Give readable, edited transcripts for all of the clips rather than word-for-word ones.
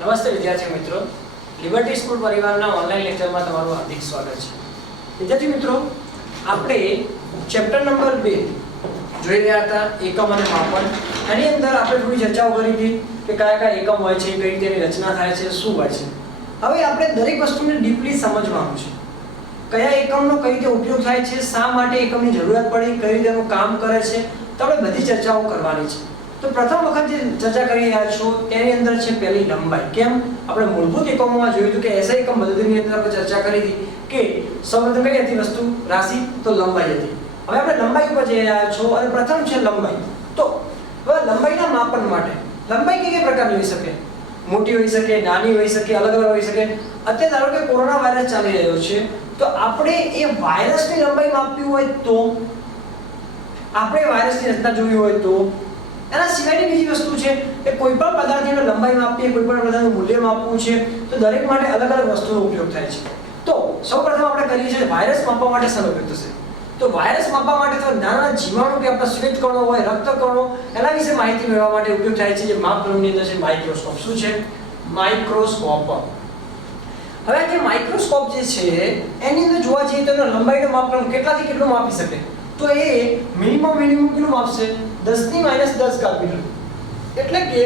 નમસ્તે વિદ્યાર્થી મિત્રો, લિબર્ટી સ્કૂલ પરિવારના ઓનલાઈન લેક્ચરમાં તમારું હાર્દિક સ્વાગત છે. વિદ્યાર્થી મિત્રો, આપણે ચેપ્ટર નંબર 2 જોઈ રહ્યા હતા, એકમ અને માપન. એની અંદર આપણે થોડી ચર્ચાઓ કરી હતી કે કયા કયા એકમ હોય છે, કઈ રીતે એની રચના થાય છે, શું હોય છે. હવે આપણે દરેક વસ્તુને ડીપલી સમજવાનું છે. કયા એકમનો કઈ રીતે ઉપયોગ થાય છે, શા માટે એકમની જરૂરિયાત પડી, કઈ રીતે એનું કામ કરે છે, તો આપણે બધી ચર્ચાઓ કરવાની છે. તો પ્રથમ વખત જે ચર્ચા કરી રહ્યા છો તેની અંદર છે પહેલી લંબાઈ. કેમ? આપણે મૂળભૂત એકમોમાં જોયું હતું કે એસઆઈ એકમ પદ્ધતિની અંદર આપણે ચર્ચા કરી હતી કે સૌપ્રથમ કઈ હતી વસ્તુ, રાશિ, તો લંબાઈ હતી. હવે આપણે લંબાઈ ઉપર જઈ રહ્યા છો અને પ્રથમ છે લંબાઈ. તો હવે લંબાઈના માપન માટે લંબાઈ કઈ પ્રકારની હોઈ શકે? મોટી હોઈ શકે, નાની હોઈ શકે, અલગ અલગ હોઈ શકે. અત્યારે ધારો કે કોરોના વાયરસ ચાલી રહ્યો છે, તો આપણે એ વાયરસની લંબાઈ માપવી હોય તો, આપણે વાયરસની રચના જોવી હોય તો, એના સિવાયની બીજી વસ્તુ છે કે કોઈ પણ પદાર્થની લંબાઈ માપવી, કોઈ પણ પદાર્થનું મૂલ્ય માપવું છે, તો દરેક માટે અલગ અલગ વસ્તુનો ઉપયોગ થાય છે. તો સૌપ્રથમ આપણે કરીએ છીએ વાયરસ માપવા માટે શેનો ઉપયોગ થશે? તો વાયરસ માપવા માટે તો નાના જીવાણુ કે આપણા શ્વેત કણો હોય, રક્ત કણો, એના વિશે માહિતી મેળવવા માટે ઉપયોગ થાય છે. જે માપદંડની અંદર છે માઇક્રોસ્કોપ. શું છે? માઇક્રોસ્કોપ. હવે જે માઇક્રોસ્કોપ જે છે એની અંદર જોવા જઈએ તો લંબાઈનો માપદંડ કેટલાથી કેટલું માપી શકે? તો એ મિનિમમ કેટલું માપશે? 10 ની -10 ઘાત મીટર. એટલે કે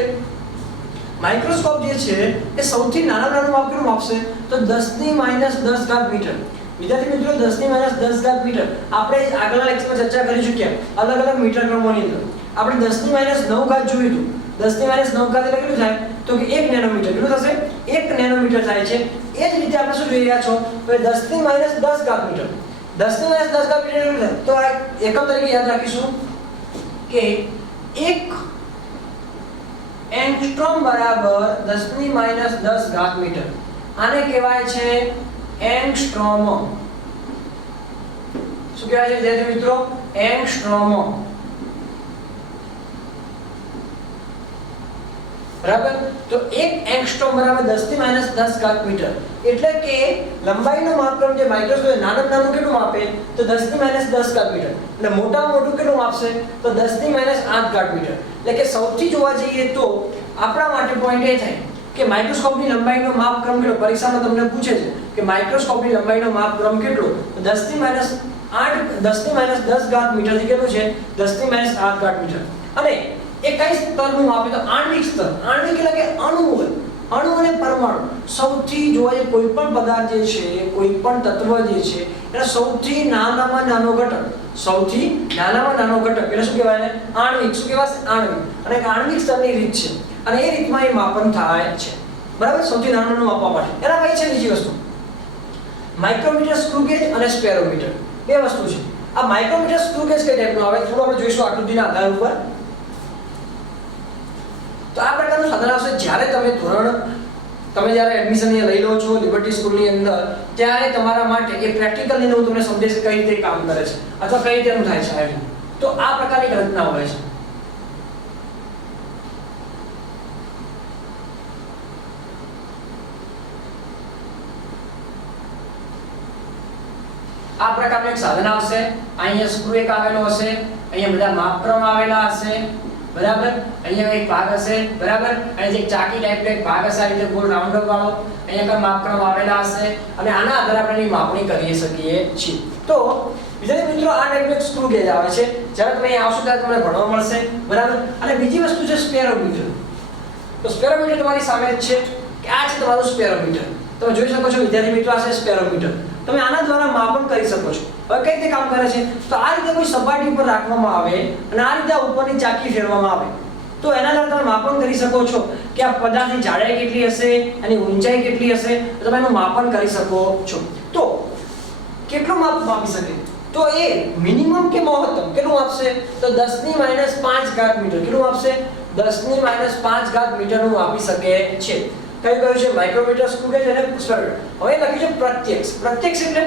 માઇક્રોસ્કોપ જે છે એ સૌથી નાનું માપ કેટલું માપશે? તો 10 ની -10 ઘાત મીટર. વિદ્યાર્થી મિત્રો, 10 ની -10 ઘાત મીટર આપણે આગળના લેક્ચરમાં ચર્ચા કરી ચૂક્યા અલગ અલગ મીટર ક્રમોની અંદર. આપણે 10 ની -9 ઘાત જોયું હતું. 10 ની -9 ઘાત એટલે કેટલું થાય? તો કે 1 નેનોમીટર. કેટલું થશે? 1 નેનોમીટર થાય છે. એ જ રીતે આપણે શું જોઈ રહ્યા છો? તો 10 ની -10 ઘાત મીટર. 10 ની -10 ઘાત મીટર એટલે તો આ એકમ તરીકે યાદ રાખીશું કે 1 એંગસ્ટ્રોમ બરાબર 10 ની -10 ઘાત મીટર. આને કહેવાય છે એંગસ્ટ્રોમ. શું કહેવાય છે વિદ્યાર્થી મિત્રો? એંગસ્ટ્રોમ. બરાબર? તો 1 એંગસ્ટ્રોમ બરાબર 10 ની -10 ઘાત મીટર. એટલે કે લંબાઈનો માપક્રમ જે માઇક્રોસ્કોપ નાનામાં નાનું કેટલું માપે? તો 10 ની -10 ઘાત મીટર. અને મોટામાં મોટું કેટલું માપશે? તો 10 ની -8 ઘાત મીટર. એટલે કે સૌથી જોવા જઈએ તો આપણા માટે પોઈન્ટ એ થાય કે માઇક્રોસ્કોપની લંબાઈનો માપક્રમ કેટલો? પરીક્ષામાં તમને પૂછે છે કે માઇક્રોસ્કોપની લંબાઈનો માપક્રમ કેટલો? તો 10 ની -10 ઘાત મીટર થી કેટલું છે? 10 ની -8 ઘાત મીટર. અને એ કઈ સ્તરનું માપે? તો આણ્વિક સ્તર. આણ્વિક એટલે કે અણુ હોય, અણુ અને પરમાણુ. સૌથી જોવા જઈએ કોઈ પણ પદાર્થ જે છે, કોઈ પણ તત્વ જે છે, એનો સૌથી નાનામાં નાનો ઘટક, સૌથી નાનામાં નાનો ઘટક એટલે શું કહેવાય? આણ્વિક. શું કહેવાય? આણ્વિક. અને આણ્વિક સ્તરની રીત છે અને એ રીતમાં એ માપન થાય છે. બરાબર? સૌથી નાનાનું માપવા માટે. એના પછી છે બીજી વસ્તુ માઇક્રોમીટર, સ્ક્રૂ ગેજ અને સ્પેરોમીટર. બે વસ્તુ છે. આ માઇક્રોમીટર, સ્ક્રૂ ગેજ કઈ ટાઈપનું આવે? થોડું આપણે જોઈશું આકૃતિના આધાર ઉપર. તો આ પ્રકારનું સાધન આવશે જ્યારે તમે જ્યારે એડમિશન લઈ લો છો લિબર્ટી સ્કૂલની અંદર, ત્યારે તમારા માટે એ પ્રેક્ટિકલી હું તમને સમજાવીશ કઈ રીતે કામ કરે છે અથવા કઈ રીતે થાય છે. તો આ પ્રકારની રચના હોય છે. આ પ્રકારનું એક સાધન આવશે. અહીંયા સ્ક્રૂ એક આવેલો હશે, અહીંયા બધા માપક્રમ આવેલા હશે. બરાબર? અહીંયા એક ભાગ હશે. બરાબર? અહીંયા એક ચાકી ટાઈપનો એક ભાગ હશે, આ રીતે ગોળ રાઉન્ડ વાળો. અહીંયા કઈ માપક્રમ આવેલા હશે અને આના આધારે આપણે એની માપણી કરી શકીએ છીએ. તો વિદ્યાર્થી મિત્રો, આ ટાઈપનો એક સ્ક્રૂ ગેજ આવે છે. જ્યારે તમે અહીં આવશો ત્યારે તમને ભણવા મળશે. બરાબર? અને બીજી વસ્તુ છે સ્પેરોમીટર. તો સ્પેરોમીટર તમારી સામે જ છે કે આ છે તમારું સ્પેરોમીટર. તમે જોઈ શકો છો વિદ્યાર્થી મિત્રો, આ છે સ્પેરોમીટર. તમે આના દ્વારા માપન કરી શકો છો. હવે કઈ રીતે કામ કરે છે? તો આ રીતે કોઈ સપાટી ઉપર રાખવામાં આવે અને આ રીતે ઉપરની ચાકી ફેરવામાં આવે તો એના દ્વારા તમે માપન કરી શકો છો કે આ પદાર્થની જાડાઈ કેટલી હશે, એની ઊંચાઈ કેટલી હશે, તો તમે એનું માપન કરી શકો છો. તો કેટલું માપી શકે? તો એ મિનિમમ કે મહત્તમ કેટલું માપશે? તો 10 ની -5 ઘાત મીટર. કેટલું માપશે? 10 ની -5 ઘાત મીટરનું માપી શકે છે. કઈ કહ્યું છે? માઇક્રોમીટર, સ્ક્રૂ ગેજ અને સ્પેરોમીટર. હવે લખ્યું છે પ્રત્યક્ષ. પ્રત્યક્ષ એટલે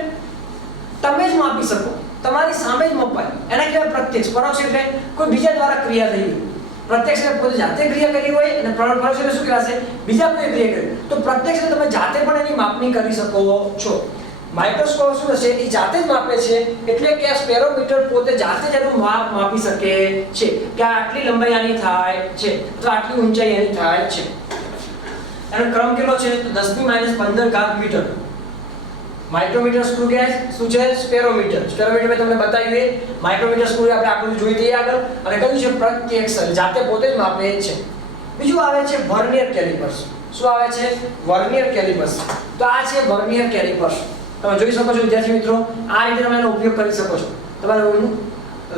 તમે જ માપી શકો, તમારી સામે જ મપાય. એના કહેવાય પ્રત્યક્ષ. પરોક્ષ એટલે કોઈ બીજા દ્વારા ક્રિયા થઈ હોય. પ્રત્યક્ષ એટલે પોતે જાતે ક્રિયા કરી હોય અને પરોક્ષ એટલે શું કહેવાશે? બીજા કોઈ ક્રિયા કરી. તો પ્રત્યક્ષ એટલે તમે જાતે પણ એની માપણી કરી શકો છો. માઇક્રોસ્કોપ શું છે? એ જાતે જ માપે છે. એટલે કે આ સ્પેરોમીટર પોતે જાતે જ એનું માપ માપી શકે છે કે આટલી લંબાઈ આની થાય છે અથવા આટલી ઊંચાઈ આની થાય છે. એનો ક્રમ કેટલો છે તો 10 ની -15 ઘાત મીટર. માઇક્રોમીટર સ્ક્રૂ ગેજ શું છે સ્પેરોમીટર. સ્પેરોમીટર મેં તમને બતાવ્યું એ માઇક્રોમીટર સ્ક્રૂ આપણે આકૃતિ જોઈ હતી આગળ અને કયું છે પ્રત્યક્ષ જાતે પોતે જ માપે છે. બીજું આવે છે વર્નિયર કેલિપર્સ. શું આવે છે વર્નિયર કેલિપર્સ. તો આ છે વર્નિયર કેલિપર્સ. તમે જોઈ શકો છો વિદ્યાર્થી મિત્રો આ રીતે તમે એનો ઉપયોગ કરી શકો છો. તમારે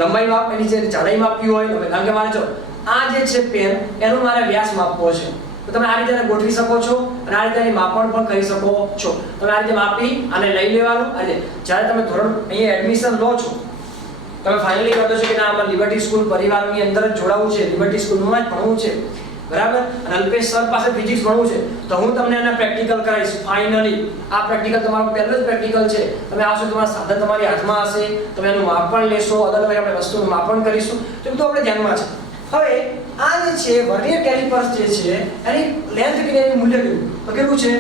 લંબાઈ માપ એની જે જાડાઈ માપવી હોય તમે કારણ કે મારે જો આ જે છે પેન એનો મારે વ્યાસ માપવો છે તો તમે આ રીતે ગોઠવી શકો છો અને આ રીતે એની માપણ પણ કરી શકો છો. તમે આ રીતે માપી અને લઈ લેવાનું અને જ્યારે તમે ધોરણ અહીંયા એડમિશન લો છો તમે ફાઇનલી કહો છો કે ના અમારે લિબર્ટી સ્કૂલ પરિવારની અંદર જ જોડાવું છે લિબર્ટી સ્કૂલમાં જ ભણવું છે બરાબર અને અલ્પેશ સર પાસે ફિઝિક્સ ભણવું છે તો હું તમને એના પ્રેક્ટિકલ કરાવીશ. ફાઇનલી આ પ્રેક્ટિકલ તમારું પહેલું જ પ્રેક્ટિકલ છે. તમે આવશો તમારા સાધન તમારી હાથમાં હશે તમે એનું માપન લેશો અલગ અલગ આપણે વસ્તુનું માપન કરીશું તો બધું આપણે ધ્યાનમાં છે. હવે આ જે છે વર્નિયર કેલિપર્સ જે છે એની લેન્થ કે એનું મૂલ્ય કેટલું તો કેટલું છે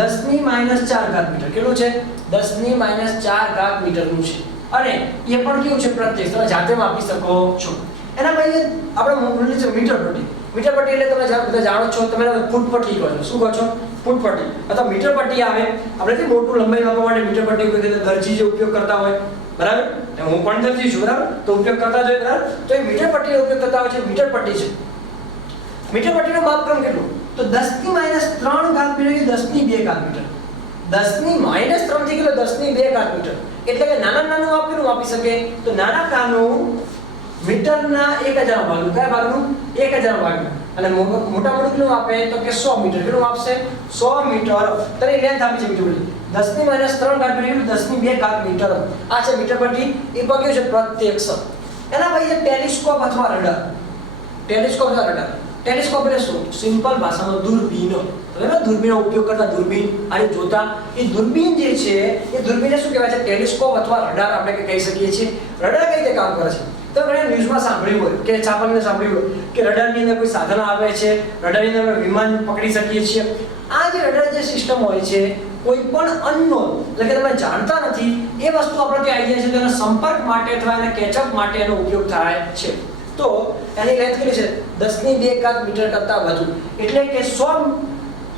10 ની -4 ઘાત મીટર. કેટલું છે 10 ની -4 ઘાત મીટરનું છે અને એ પણ કેવું છે પ્રત્યક્ષ તમે જાતે માપી શકો છો. એના પછી આપણે મૂલ્ય છે મીટર પટ્ટી. મીટર પટ્ટી એટલે તમે બધા જાણો છો તમે ફૂટ પટ્ટી કહો છો. શું કહો છો ફૂટ પટ્ટી અથવા મીટર પટ્ટી આવે. આપણે કે મોટું લંબાઈ માપવા માટે મીટર પટ્ટી ઉપયોગ કરીએ દરજી જે ઉપયોગ કરતા હોય બરાબર હું પણ દરજી છું બરાબર તો ઉપયોગ કરતા જોઈએ બરાબર તો એ મીટર પટ્ટીનો ઉપયોગ કરતા હોય છે મીટર પટ્ટી છે. મીટર પટ્ટીનો માપક્રમ કેટલો તો 10 ની -3 ઘાત મીટર કે 10 ની 2 ઘાત મીટર. 10 ની -3 થી કેટલો 10 ની 2 ઘાત મીટર એટલે કે નાના નાનું માપ કેટલું માપી શકે તો નાના નાનું મીટરના 1000 ભાગનું કયા ભાગનું 1000 ભાગનું અને મોટા મોટું કેટલું આપે તો કે 100 મીટર કેટલું આપશે 100 મીટર. તેની લેન્થ આપી છે મીટર પટ્ટી 10 ની -3 ઘાત મીટર 10 ની 2 ઘાત મીટર. આ છે મીટર પટ્ટી. એ પણ કેવું છે પ્રત્યક્ષ. એના પછી ટેલિસ્કોપ અથવા રડાર. ટેલિસ્કોપ અથવા રડાર. ટેલિસ્કોપ એટલે શું સિમ્પલ ભાષામાં દૂરબીન. બરાબર દૂરબીનનો ઉપયોગ કરતા દૂરબીન અને જોતા એ દૂરબીન જે છે એ દૂરબીનને શું કહેવાય છે ટેલિસ્કોપ અથવા રડાર આપણે કહી શકીએ છીએ. રડાર કઈ રીતે કામ કરે છે તો ઘણા ન્યૂઝમાં સાંભળ્યું હોય કે છાપામાં સાંભળ્યું હોય કે રડારની અંદર કોઈ સાધન આવે છે રડારની અંદર વિમાન પકડી શકીએ છીએ. આ જે રડાર જે સિસ્ટમ હોય છે કોઈ પણ અનનોન એટલે કે તમે જાણતા નથી એ વસ્તુ આપણે ત્યાં આવી જાય છે તેનો સંપર્ક માટે અથવા એના કેચઅપ માટે એનો ઉપયોગ થાય છે. તો એની લેન્થ કેટલી છે 10 ની 2 ઘાત મીટર કરતાં વધુ એટલે કે 100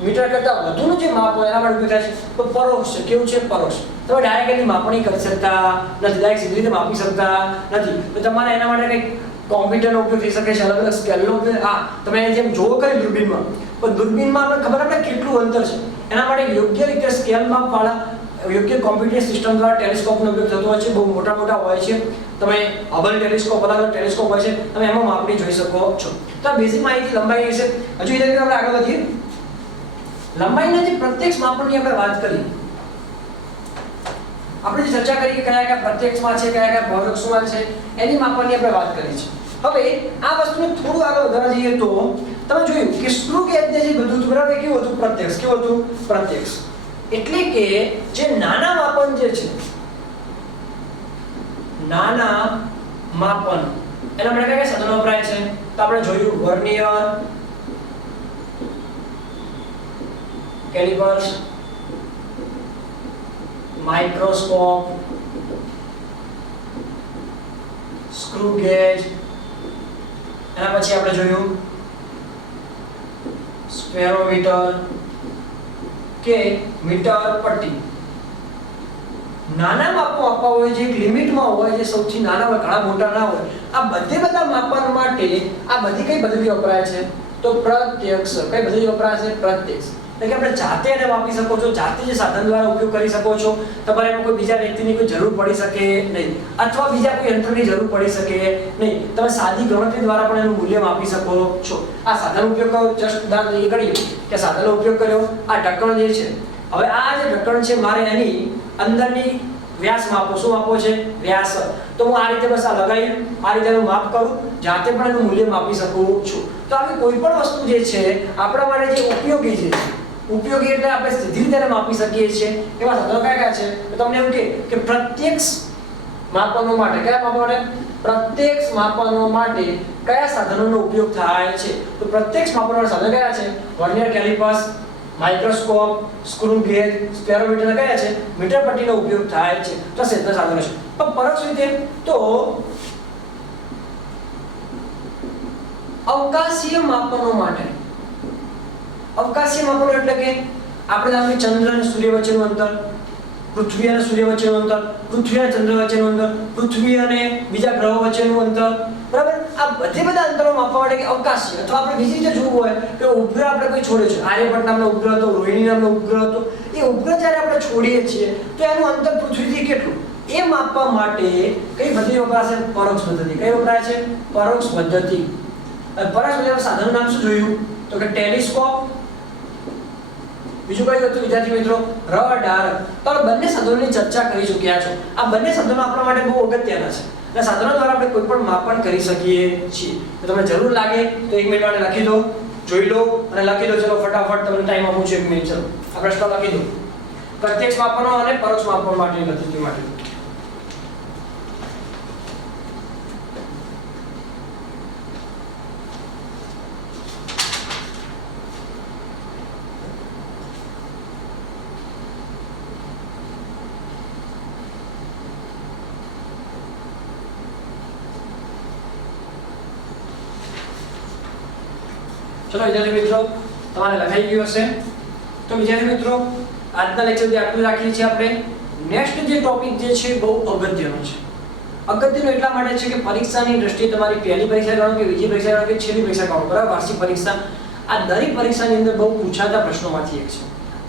મીટર કરતાં વધુનું જે માપ હોય એના માટે ઉપયોગ થાય છે. તો પરોક્ષ છે કેવું છે પરોક્ષ. તમે ડાયરેક્ટ એની માપણી કરી શકતા નથી ડાયરેક્ટ સીધી રીતે માપી શકતા નથી તો તમારે એના માટે કંઈક કોમ્પ્યુટરનો ઉપયોગ થઈ શકે છે અલગ અલગ સ્કેલનો ઉપયોગ. હા તમે જેમ જોવો કરી દૂરબીનમાં પણ દૂરબીનમાં આપણે ખબર આપણે કેટલું અંતર છે એના માટે યોગ્ય રીતે સ્કેલ માપવાળા યોગ્ય કોમ્પ્યુટર સિસ્ટમ દ્વારા ટેલિસ્કોપનો ઉપયોગ થતો હોય છે. બહુ મોટા મોટા હોય છે. તમે હબલ ટેલિસ્કોપ અલગ અલગ ટેલિસ્કોપ હોય છે તમે એમાં માપણી જોઈ શકો છો. તો આ બેઝિક માહિતી લંબાઈ વિશે હજુ એ આપણે આગળ વધીએ. લંબાઈના જે પ્રત્યક્ષ માપનની આપણે વાત કરી આપણે જે ચર્ચા કરી કે કયા કયા પ્રત્યક્ષમાં છે કયા કયા પરોક્ષમાં છે એની માપનની આપણે વાત કરી છે. હવે આ વસ્તુને થોડું આગળ વધારવા જઈએ તો તમે જોયું કે સ્ક્રૂ ગેજને જે બધું હતું બરાબર કેવું હતું પ્રત્યક્ષ કેવું હતું પ્રત્યક્ષ એટલે કે જે નાના માપન જે છે નાના માપન એના માટે કયા સાધનો વપરાય છે તો આપણે જોયું vernier callipers microscope screw gauge એના પછી આપણે જોયું સ્પેરોમીટર કે મીટર પટ્ટી. નાના માપો આપવા હોય જે લિમિટમાં હોય જે સૌથી નાના હોય ઘણા મોટા ના હોય આ બધા માપન માટે આ બધી કઈ પદ્ધતિ વપરાય છે તો પ્રત્યક્ષ. કઈ પદ્ધતિ વપરાય છે પ્રત્યક્ષ એટલે કે આપણે જાતે એને માપી શકો છો જાતે જે સાધન દ્વારા ઉપયોગ કરી શકો છો. તમારે એમાં કોઈ બીજા વ્યક્તિની કોઈ જરૂર પડી શકે નહીં અથવા બીજા કોઈ યંત્રની જરૂર પડી શકે નહીં. તમે સાદી ગણતરી દ્વારા પણ એનું મૂલ્ય માપી શકો છો. આ સાધન ઉપયોગ કરો જસ્ટ ઉદાહરણ તરીકે કરીએ કે સાધનનો ઉપયોગ કર્યો આ ઢક્કણ જે છે હવે આ જે ઢક્કણ છે મારે એની અંદરની વ્યાસ માપો શું માપો છે વ્યાસ તો હું આ રીતે બસ આ લગાવી આ રીતે એનું માપ કરું જાતે પણ એનું મૂલ્ય માપી શકું છું. તો આવી કોઈ પણ વસ્તુ જે છે આપણા માટે જે ઉપયોગી છે ઉપયોગી એટલે આપણે સીધી રીતે માપી શકીએ છીએ એવા સાધનો કયા છે તો તમને એવું કે પ્રત્યક્ષ માપનો માટે કયા માપવા માટે પ્રત્યક્ષ માપનો માટે કયા સાધનોનો ઉપયોગ થાય છે તો પ્રત્યક્ષ માપનના સાધનો કયા છે vernier callipers microscope screw gauge spherometer કયા છે મીટર પટ્ટીનો ઉપયોગ થાય છે તો સેતના સાધનો છે. પણ પરોક્ષ રીતે તો અવકાશીય માપનો માટે અવકાશીય માપનો એટલે કે આપણે આપણે ચંદ્ર અને સૂર્ય વચ્ચેનું અંતર, પૃથ્વી અને સૂર્ય વચ્ચેનું અંતર, પૃથ્વી અને ચંદ્ર વચ્ચેનું અંતર, પૃથ્વી અને બીજા ગ્રહો વચ્ચેનું અંતર, બરાબર? આ બધા અંતરો માપવા માટે કે અવકાશીય અથવા આપણે બીજી રીતે જોવું હોય કે ઉપગ્રહ આપણે કોઈ છોડે છે, આર્યભટ્ટ નામનો ઉપગ્રહ હતો, રોહિણી નામનો ઉપગ્રહ હતો, એ ઉપગ્રહ જ્યારે આપણે છોડીએ છીએ તો એનું અંતર પૃથ્વીથી કેટલું એ માપવા માટે કઈ પદ્ધતિ વપરાય છે? પરોક્ષ પદ્ધતિ. કઈ વપરાય છે? પરોક્ષ પદ્ધતિ. પરોક્ષ પદ્ધતિના સાધનનું નામ શું જોયું? તો કે ટેલિસ્કોપ, બીજું કયું હતું વિદ્યાર્થી મિત્રો? રડાર. તો આ બંને સાધનોની ચર્ચા કરી ચૂક્યા છો. આ બંને સાધનો આપણા માટે બહુ અગત્યના છે અને સાધનો દ્વારા આપણે કોઈ પણ માપન કરી શકીએ છીએ. તો તમને જરૂર લાગે તો 1 મિનિટ માટે લખી દો, જોઈ લો અને લખી દો. ચલો ફટાફટ તમને ટાઈમ આપું છું 1 મિનિટ. ચલો આ પ્રશ્ન લખી દો. પ્રત્યક્ષ માપનો અને પરોક્ષ માપન માટેની પદ્ધતિ માટે. ચલો વિદ્યાર્થી મિત્રો તમારે લખાઈ ગયું હશે. તો વિદ્યાર્થી મિત્રો આજના લેક્ચરથી આટલું રાખીએ છીએ આપણે. નેક્સ્ટ જે ટોપિક જે છે બહુ અગત્યનો છે. અગત્યનો એટલા માટે છે કે પરીક્ષાની દ્રષ્ટિએ તમારી પહેલી પરીક્ષા ગણો કે બીજી પરીક્ષા ગણો કે છેલ્લી પરીક્ષા ગણો, બરાબર, વાર્ષિક પરીક્ષા, આ દરેક પરીક્ષાની અંદર બહુ પૂછાતા પ્રશ્નોમાંથી એક છે.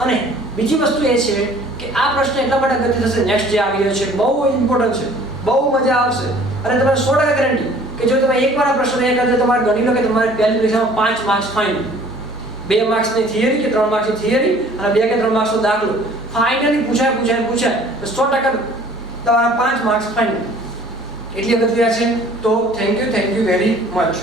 અને બીજી વસ્તુ એ છે કે આ પ્રશ્ન એટલા માટે અગત્ય થશે, નેક્સ્ટ જે આવી રહ્યો છે બહુ ઇમ્પોર્ટન્ટ છે, બહુ મજા આવશે અને તમારે 100% ગેરંટી કે જો તમે એકવાર આ પ્રશ્ન એક કરજો તમારે ગણી લો કે તમારે પહેલી પરીક્ષામાં 5 માર્ક્સ ફાઇનલ, 2 માર્ક્સની થિયરી કે 3 માર્ક્સની થિયરી અને 2 કે 3 માર્ક્સનો દાખલો ફાઇનલી પૂછાય તો 100% તમારા 5 માર્ક્સ ફાઇનલ. એટલી અગત્ય છે. તો થેન્ક યુ વેરી મચ.